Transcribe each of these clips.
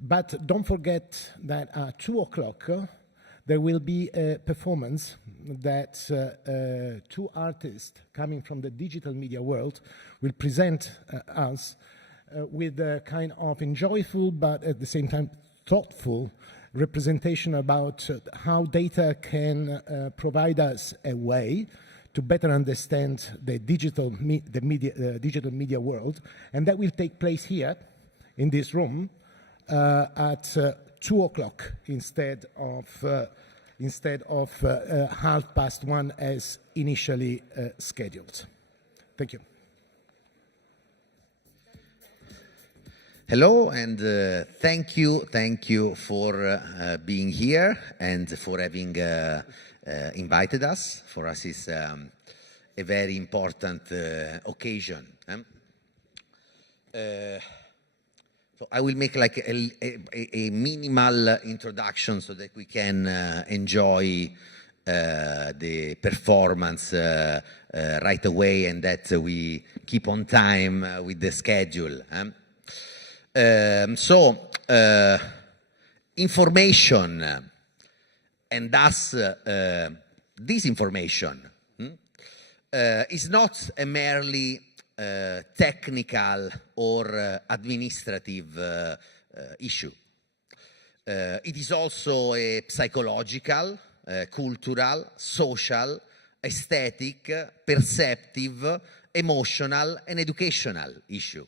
But don't forget that at 2 o'clock, there will be a performance that two artists coming from the digital media world will present us with a kind of enjoyable but at the same time thoughtful representation about how data can provide us a way to better understand the digital media world, and that will take place here in this room at 2 o'clock instead of 1:30 as initially scheduled. Thank you. Hello, and thank you for being here and for having invited us. For us, it's a very important occasion. So I will make like a minimal introduction so that we can enjoy the performance right away, and that we keep on time with the schedule. Information and thus disinformation is not a merely technical or administrative issue. It is also a psychological, cultural, social, aesthetic, perceptive, emotional, and educational issue.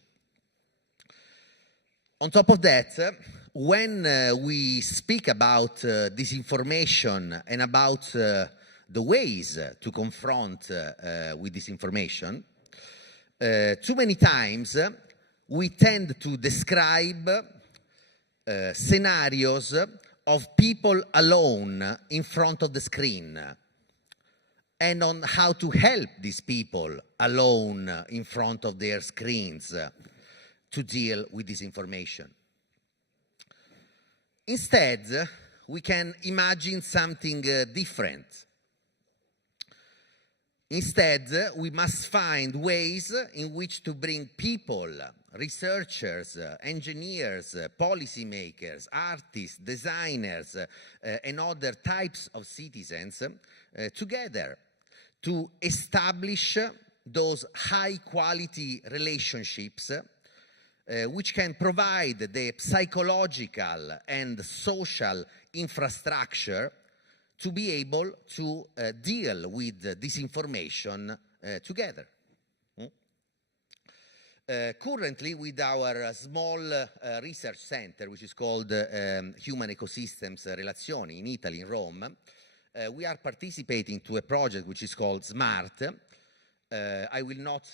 On top of that, when we speak about disinformation and about the ways to confront with disinformation, too many times we tend to describe scenarios of people alone in front of the screen, and on how to help these people alone in front of their screens to deal with this information. Instead, we can imagine something different. Instead, we must find ways in which to bring people, researchers, engineers, policymakers, artists, designers, and other types of citizens together to establish those high-quality relationships which can provide the psychological and social infrastructure to be able to deal with disinformation together. Currently, with our small research center, which is called Human Ecosystems Relazioni in Italy, in Rome, we are participating to a project which is called SMART. I will not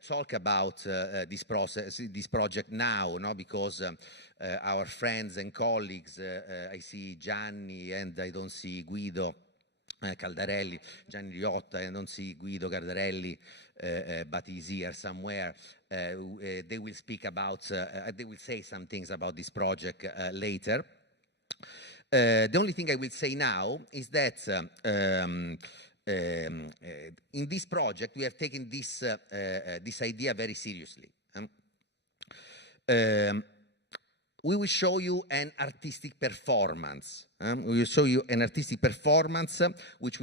talk about this project now, no, because our friends and colleagues, I see Gianni and I don't see Guido Caldarelli, Gianni Riotta, I don't see Guido Caldarelli, but he's here somewhere. They will speak about, they will say some things about this project later. The only thing I will say now is that in this project, we have taken this idea very seriously. We will show you an artistic performance. We will show you an artistic performance which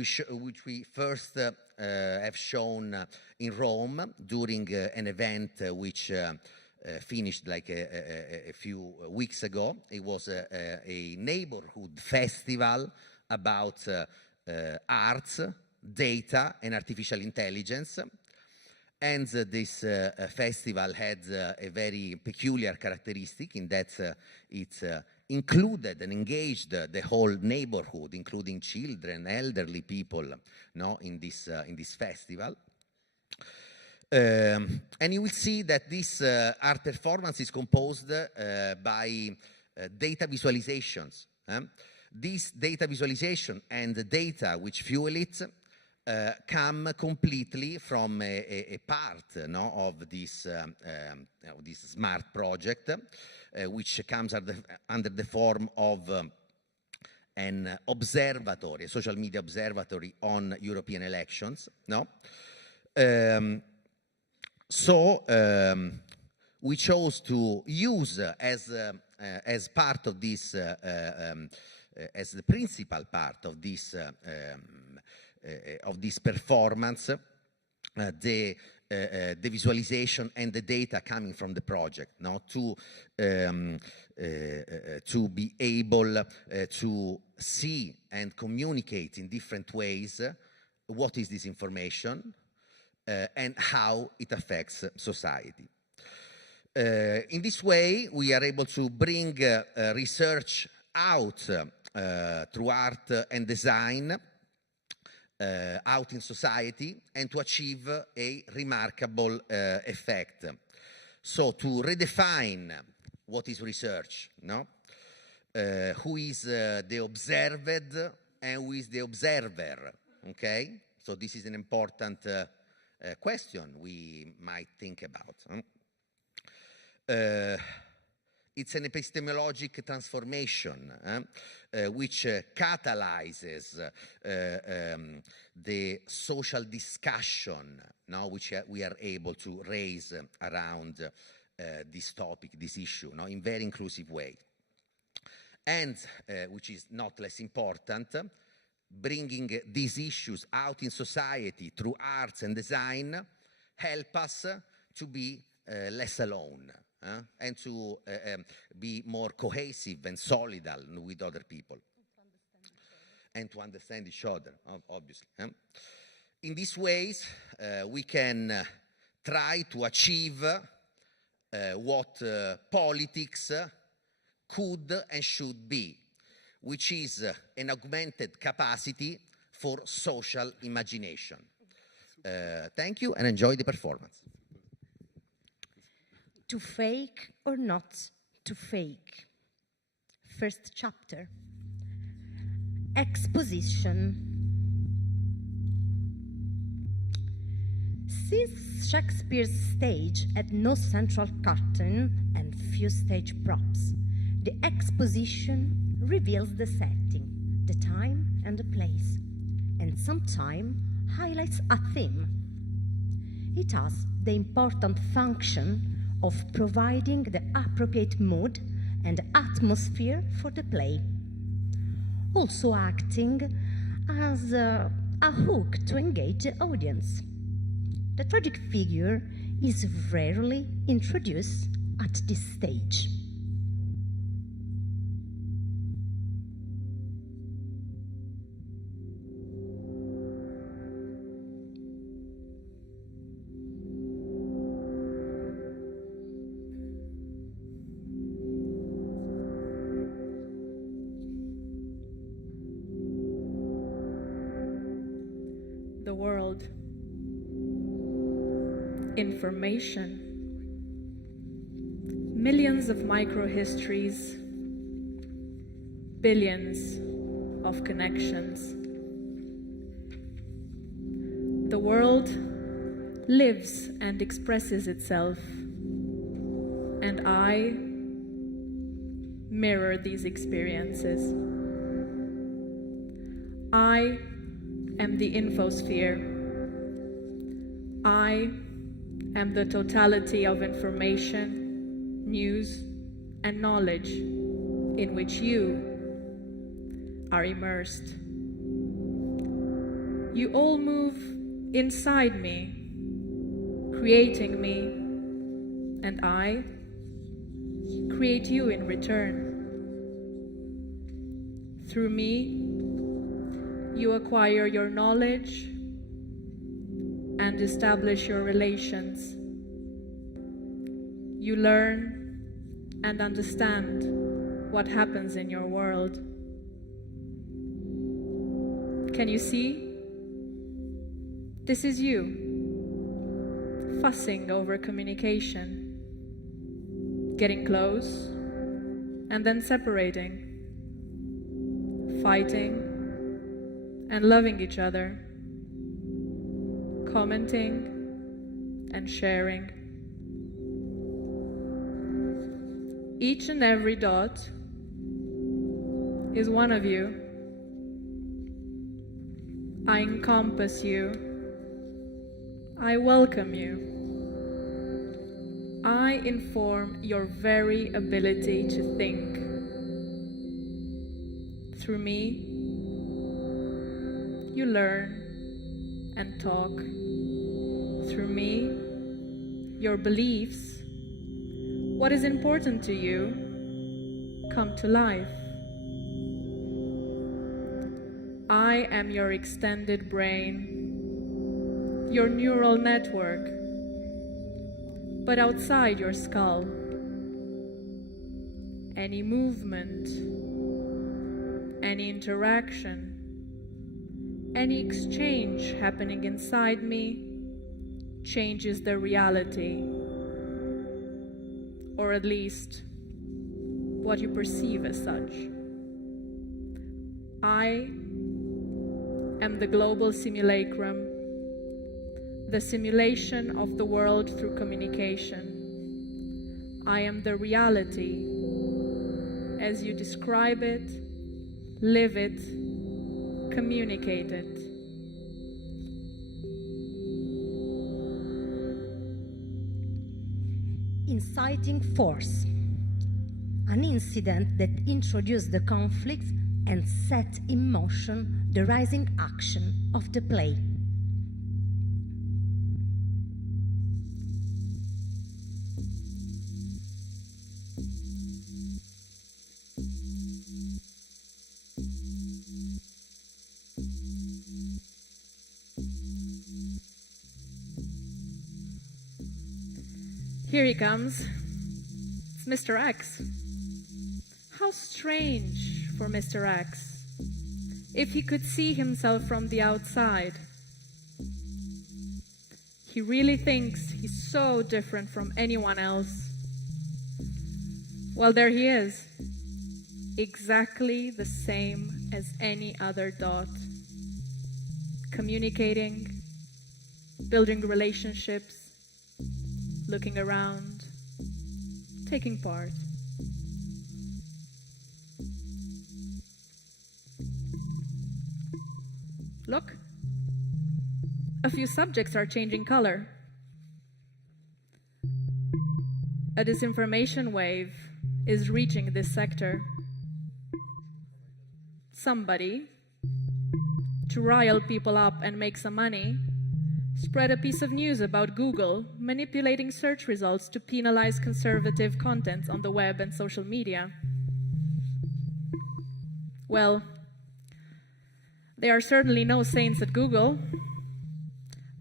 we first have shown in Rome during an event which finished like a few weeks ago. It was a neighborhood festival about arts, data, and artificial intelligence. And this festival had a very peculiar characteristic in that it included and engaged the whole neighborhood, including children, elderly people, no, in this festival. And you will see that this art performance is composed by data visualizations. This data visualization and the data which fuel it come completely from a part, no, of this SMART project, which comes under the form of an observatory, a social media observatory on European elections. No? We chose to use as as part of this, as the principal part of this performance, the visualization and the data coming from the project, no? To be able to see and communicate in different ways what is this information and how it affects society. In this way, we are able to bring research out through art and design out in society, and to achieve a remarkable effect. So to redefine what is research, no? Who is the observed and who is the observer, okay? So this is an important question we might think about. It's an epistemologic transformation which catalyzes the social discussion, no, which we are able to raise around this topic, this issue, no, in very inclusive way. And, which is not less important, bringing these issues out in society through arts and design help us to be less alone. And to be more cohesive and solidal with other people. And to understand each other, obviously. In these ways, we can try to achieve what politics could and should be, which is an augmented capacity for social imagination. Thank you, and enjoy the performance. To fake or not to fake. First chapter. Exposition. Since Shakespeare's stage had no central curtain and few stage props, the exposition reveals the setting, the time and the place, and sometimes highlights a theme. It has the important function of providing the appropriate mood and atmosphere for the play, also acting as a hook to engage the audience. The tragic figure is rarely introduced at this stage. The world. Information. Millions of micro-histories. Billions of connections. The world lives and expresses itself, and I mirror these experiences. I am the infosphere. I am the totality of information, news, and knowledge in which you are immersed. You all move inside me, creating me, and I create you in return. Through me, you acquire your knowledge and establish your relations. You learn and understand what happens in your world. Can you see? This is you, fussing over communication, getting close and then separating, fighting and loving each other, commenting and sharing. Each and every dot is one of you. I encompass you. I welcome you. I inform your very ability to think. Through me, you learn and talk. Through me, your beliefs, what is important to you, come to life. I am your extended brain, your neural network, but outside your skull. Any movement, any interaction, any exchange happening inside me changes the reality, or at least what you perceive as such. I am the global simulacrum, the simulation of the world through communication. I am the reality as you describe it, live it, communicate it. Inciting Force, an incident that introduced the conflict and set in motion the rising action of the play. Here he comes. It's Mr. X. How strange for Mr. X. If he could see himself from the outside. He really thinks he's so different from anyone else. Well, there he is. Exactly the same as any other dot. Communicating, building relationships, looking around, taking part. Look, a few subjects are changing color. A disinformation wave is reaching this sector. Somebody, to rile people up and make some money, spread a piece of news about Google manipulating search results to penalize conservative content on the web and social media. Well, there are certainly no saints at Google,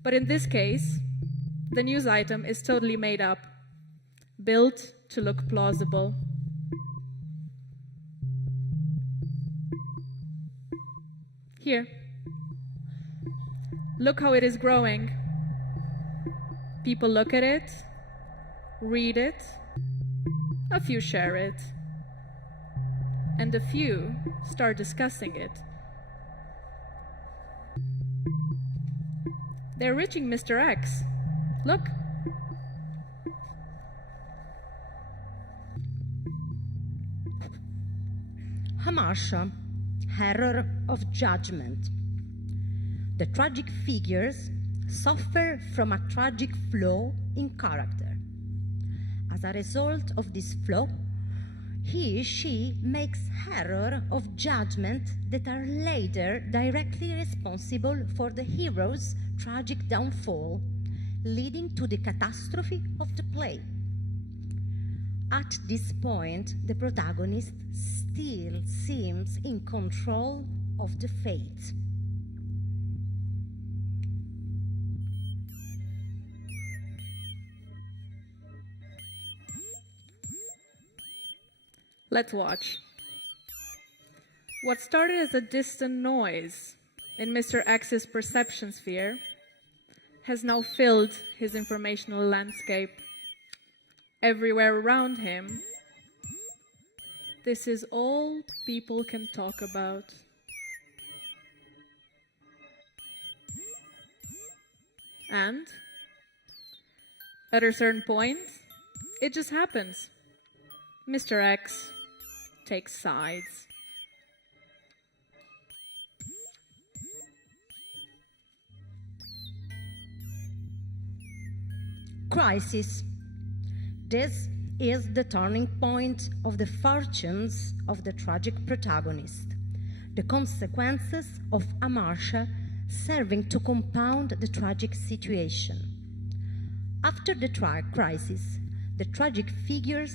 but in this case, the news item is totally made up, built to look plausible. Here. Look how it is growing. People look at it, read it, a few share it, and a few start discussing it. They're reaching Mr. X. Look. Hamartia, error of judgment. The tragic figures suffer from a tragic flaw in character. As a result of this flaw, she makes error of judgment that are later directly responsible for the hero's tragic downfall, leading to the catastrophe of the play. At this point, the protagonist still seems in control of the fate. Let's watch. What started as a distant noise in Mr. X's perception sphere has now filled his informational landscape. Everywhere around him, this is all people can talk about. And at a certain point, it just happens. Mr. X takes sides. Crisis. This is the turning point of the fortunes of the tragic protagonist, the consequences of Hamartia serving to compound the tragic situation. After the crisis, the tragic figure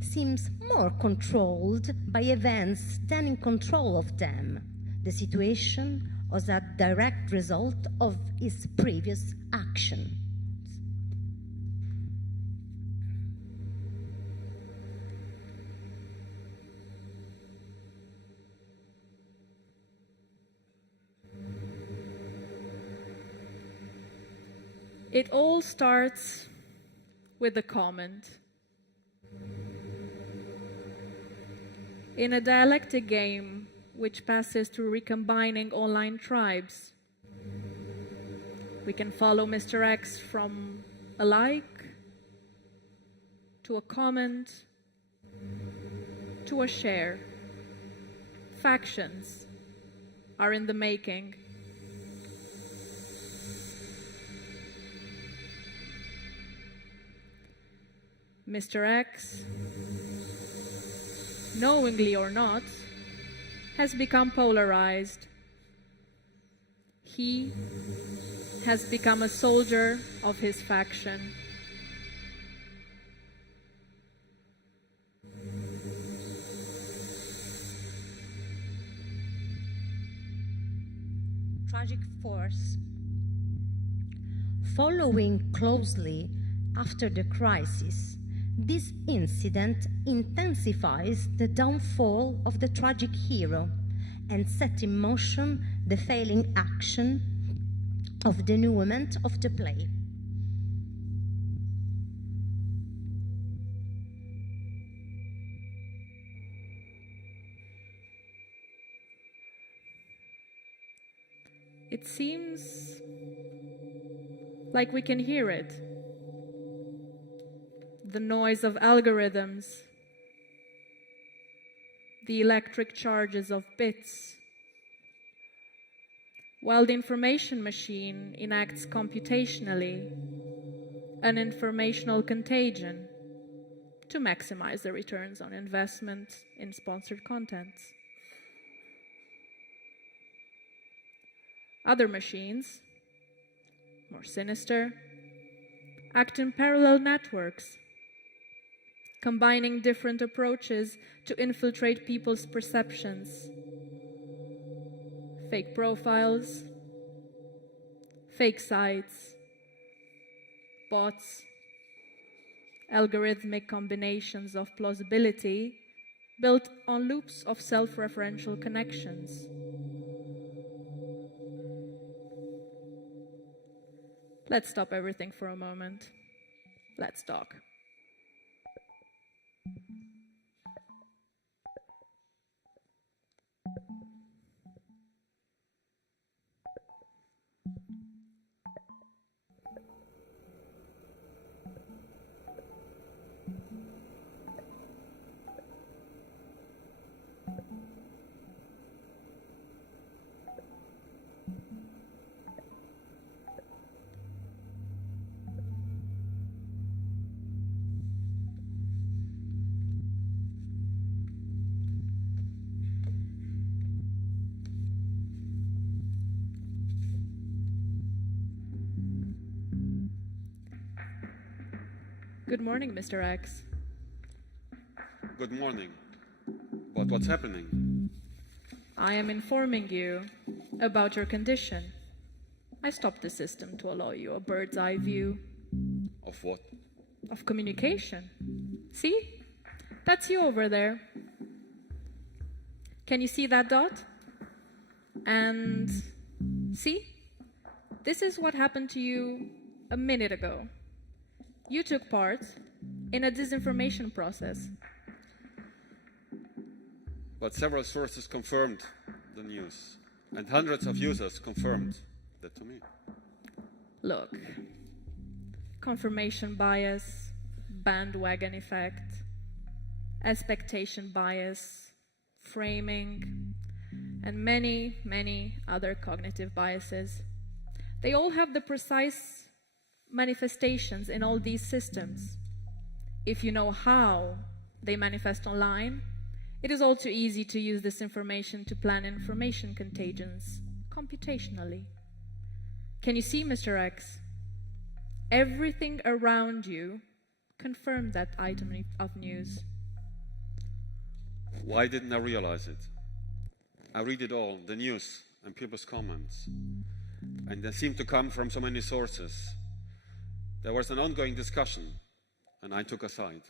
seems more controlled by events than in control of them. The situation was a direct result of his previous action. It all starts with a comment. In a dialectic game which passes through recombining online tribes, we can follow Mr. X from a like to a comment to a share. Factions are in the making. Mr. X, knowingly or not, has become polarized. He has become a soldier of his faction. Tragic force. Following closely after the crisis, this incident intensifies the downfall of the tragic hero and set in motion the failing action of denouement of the play. It seems like we can hear it. The noise of algorithms, the electric charges of bits, while the information machine enacts computationally an informational contagion to maximize the returns on investment in sponsored contents. Other machines, more sinister, act in parallel networks, combining different approaches to infiltrate people's perceptions. Fake profiles, fake sites, bots, algorithmic combinations of plausibility built on loops of self-referential connections. Let's stop everything for a moment. Let's talk. Good morning, Mr. X. Good morning. But what's happening? I am informing you about your condition. I stopped the system to allow you a bird's eye view. Of what? Of communication. See? That's you over there. Can you see that dot? And see? This is what happened to you a minute ago. You took part in a disinformation process. But several sources confirmed the news, and hundreds of users confirmed that to me. Look, confirmation bias, bandwagon effect, expectation bias, framing, and many, many other cognitive biases. They all have the precise manifestations in all these systems. If you know how they manifest online, it is all too easy to use this information to plan information contagions computationally. Can you see, Mr. X? Everything around you confirmed that item of news. Why didn't I realize it? I read it all, the news and people's comments, and they seem to come from so many sources. There was an ongoing discussion, and I took a side.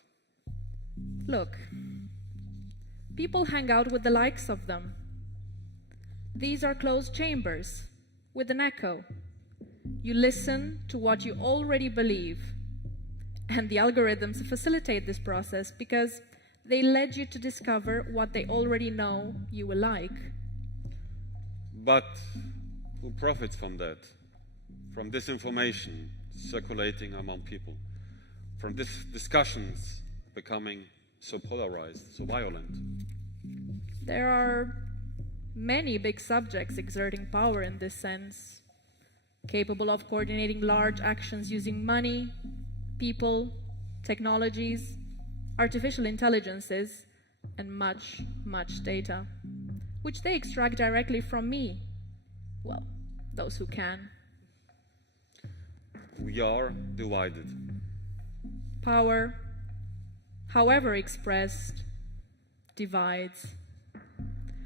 Look, people hang out with the likes of them. These are closed chambers with an echo. You listen to what you already believe, and the algorithms facilitate this process because they led you to discover what they already know you will like. But who profits from that? From this information circulating among people? From these discussions becoming so polarized, so violent? There are many big subjects exerting power in this sense, capable of coordinating large actions using money, people, technologies, artificial intelligences, and much, much data, which they extract directly from me. Well, those who can. We are divided. Power, however expressed, divides.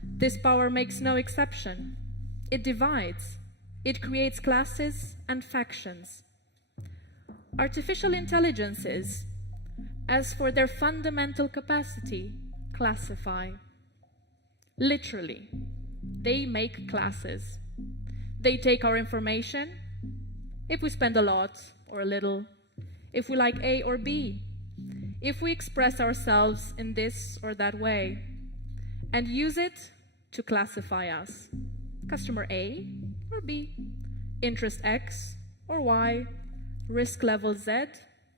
This power makes no exception. It divides. It creates classes and factions. Artificial intelligences, as for their fundamental capacity, classify. Literally, they make classes. They take our information, if we spend a lot or a little, if we like A or B, if we express ourselves in this or that way, and use it to classify us. Customer A or B, interest X or Y, risk level Z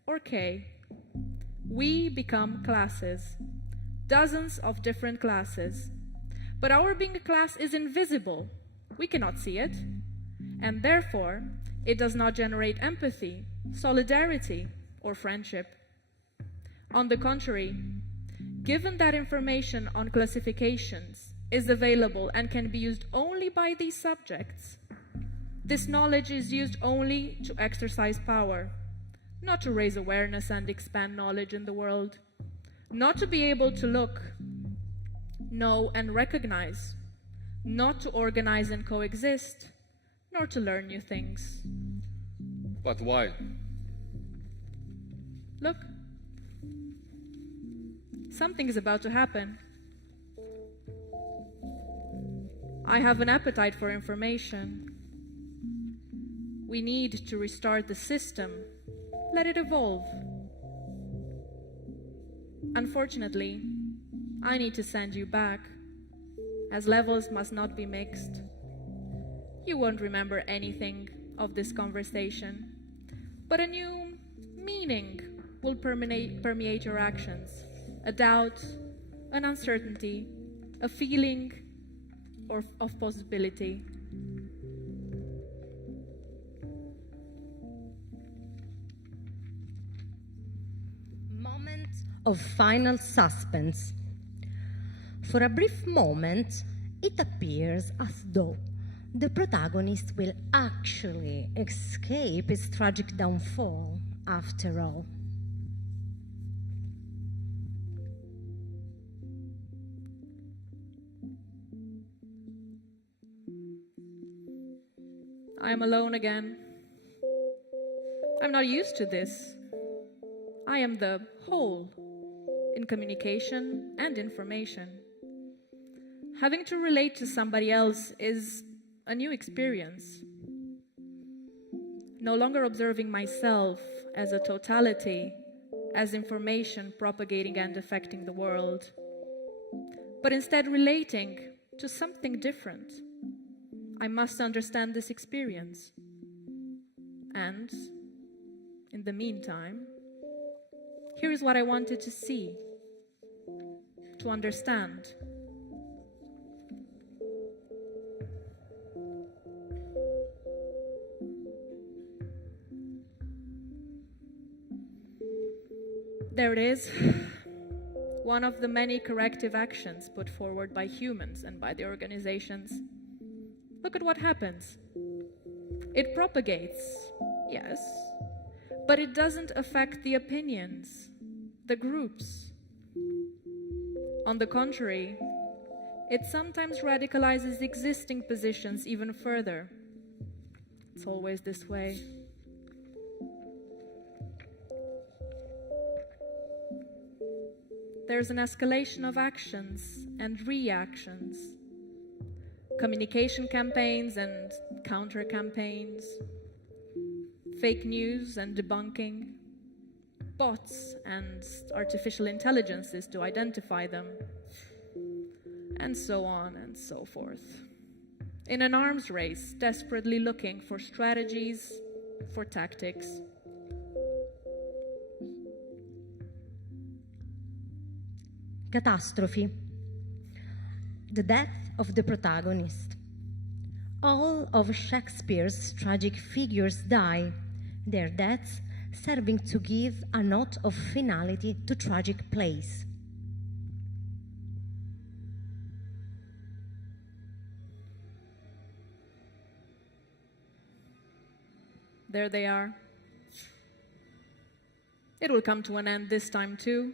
or K. We become classes, dozens of different classes. But our being a class is invisible. We cannot see it. And therefore, it does not generate empathy, solidarity, or friendship. On the contrary, given that information on classifications is available and can be used only by these subjects, this knowledge is used only to exercise power, not to raise awareness and expand knowledge in the world, not to be able to look, know, and recognize, not to organize and coexist, nor to learn new things. But why? Look, something is about to happen. I have an appetite for information. We need to restart the system. Let it evolve. Unfortunately, I need to send you back, as levels must not be mixed. You won't remember anything of this conversation, but a new meaning will permeate your actions. A doubt, an uncertainty, a feeling of possibility. Moment of final suspense. For a brief moment, it appears as though the protagonist will actually escape his tragic downfall after all. I am alone again. I'm not used to this. I am the whole in communication and information. Having to relate to somebody else is a new experience. No longer observing myself as a totality, as information propagating and affecting the world, but instead relating to something different. I must understand this experience. And, in the meantime, here is what I wanted to see, to understand. There it is. One of the many corrective actions put forward by humans and by the organizations. Look at what happens. It propagates, yes, but it doesn't affect the opinions, the groups. On the contrary, it sometimes radicalizes existing positions even further. It's always this way. There's an escalation of actions and reactions, communication campaigns and counter campaigns, fake news and debunking, bots and artificial intelligences to identify them, and so on and so forth. In an arms race, desperately looking for strategies, for tactics. Catastrophe. The death of the protagonist. All of Shakespeare's tragic figures die, their deaths serving to give a note of finality to tragic plays. There they are. It will come to an end this time too.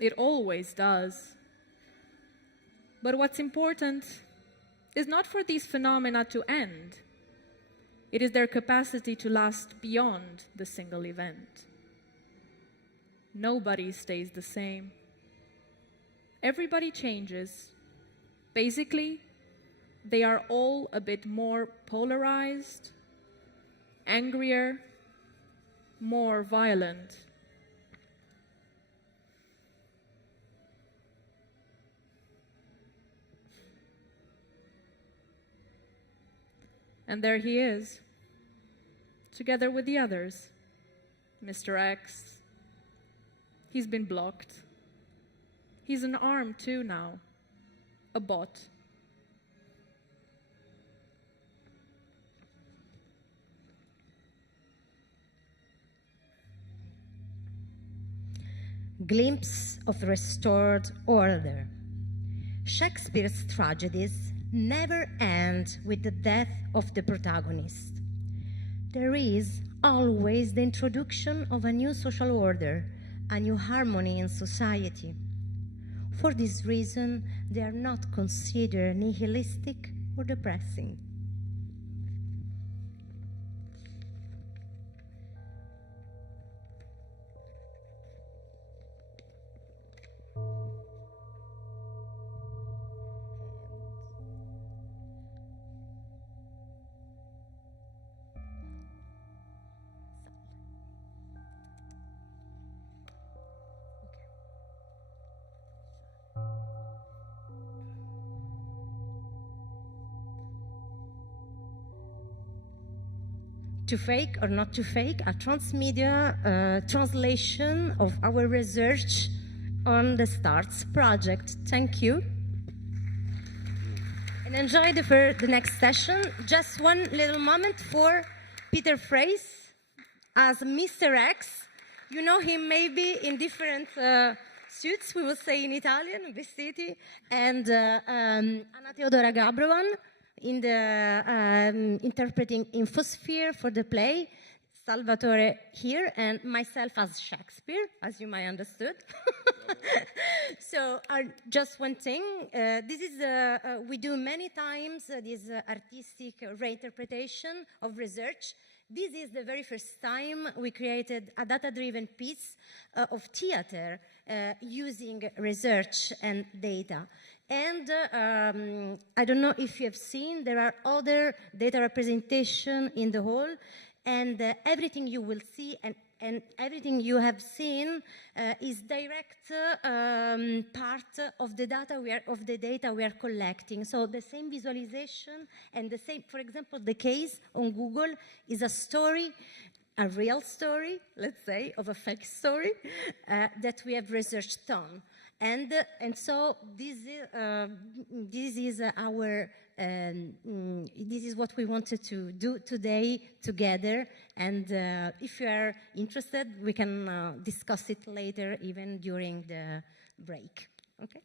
It always does. But what's important is not for these phenomena to end. It is their capacity to last beyond the single event. Nobody stays the same. Everybody changes. Basically, they are all a bit more polarized, angrier, more violent. And there he is, together with the others. Mr. X. He's been blocked. He's an arm too now, a bot. Glimpse of restored order. Shakespeare's tragedies never end with the death of the protagonist. There is always the introduction of a new social order, a new harmony in society. For this reason, they are not considered nihilistic or depressing. To fake or not to fake, a transmedia translation of our research on the STARTS project. Thank you. And enjoy the next session. Just one little moment for Peter Frace as Mr. X. You know him maybe in different suits, we will say in Italian, vestiti, and Anna Teodora Gabrovan in the interpreting Infosphere for the play, Salvatore here, and myself as Shakespeare, as you might understood. So just one thing, this is, we do many times this artistic reinterpretation of research. This is the very first time we created a data-driven piece of theater using research and data. And I don't know if you have seen, there are other data representation in the hall, and everything you will see and everything you have seen is direct part of the data we are collecting. So the same visualization and the same, for example, the case on Google is a story, a real story, let's say, of a fake story that we have researched on. And so this is our this is what we wanted to do today together. And if you are interested, we can discuss it later, even during the break. Okay.